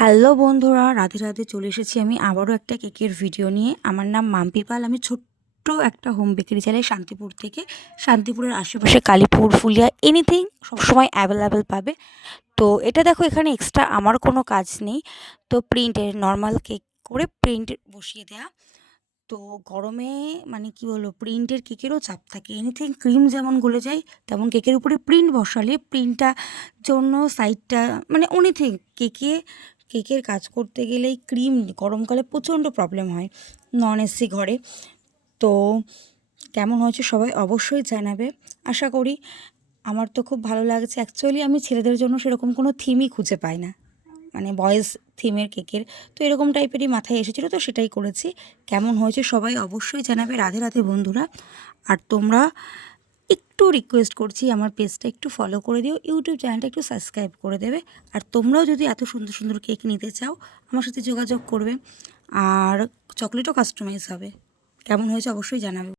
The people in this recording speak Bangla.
হ্যালো বন্ধুরা, রাধে রাধে। চলে এসেছি আমি আবারও একটা কেকের ভিডিও নিয়ে। আমার নাম মাম্পি পাল। আমি ছোট্ট একটা হোম বেকারি চালাই শান্তিপুর থেকে। শান্তিপুরের আশেপাশে কালীপুর, ফুলিয়া, এনিথিং সবসময় অ্যাভেলেবেল পাবে। তো এটা দেখো, এখানে এক্সট্রা আমার কোনো কাজ নেই। তো প্রিন্টের নর্মাল কেক করে প্রিন্ট বসিয়ে দেয়া। তো গরমে মানে কি বলবো, প্রিন্টের কেকেরও চাপ থাকে। এনিথিং ক্রিম যেমন গলে যায়, তেমন কেকের উপরে প্রিন্ট বসালে প্রিন্টটা জন্য সাইডটা মানে এনিথিং কেকের কাজ করতে গেলেই ক্রিম গরমকালে প্রচণ্ড প্রবলেম হয় নন এসি ঘরে। তো কেমন হয়েছে সবাই অবশ্যই জানাবে। আশা করি আমার তো খুব ভালো লাগছে। অ্যাকচুয়ালি আমি ছেলেদের জন্য সেরকম কোনো থিমই খুঁজে পাই না, মানে বয়েজ থিমের কেকের। তো এরকম টাইপেরই মাথায় এসেছিলো, তো সেটাই করেছি। কেমন হয়েছে সবাই অবশ্যই জানাবে। রাধে রাধে বন্ধুরা। আর তোমরা একটু রিকোয়েস্ট করছি, আমার পেজটা একটু ফলো করে দিও, ইউটিউব চ্যানেলটা একটু সাবস্ক্রাইব করে দেবে। আর তোমরাও যদি এত সুন্দর সুন্দর কেক নিতে চাও, আমার সাথে যোগাযোগ করবে। আর চকলেটও কাস্টমাইজ হবে। কেমন হয়েছে অবশ্যই জানাবে।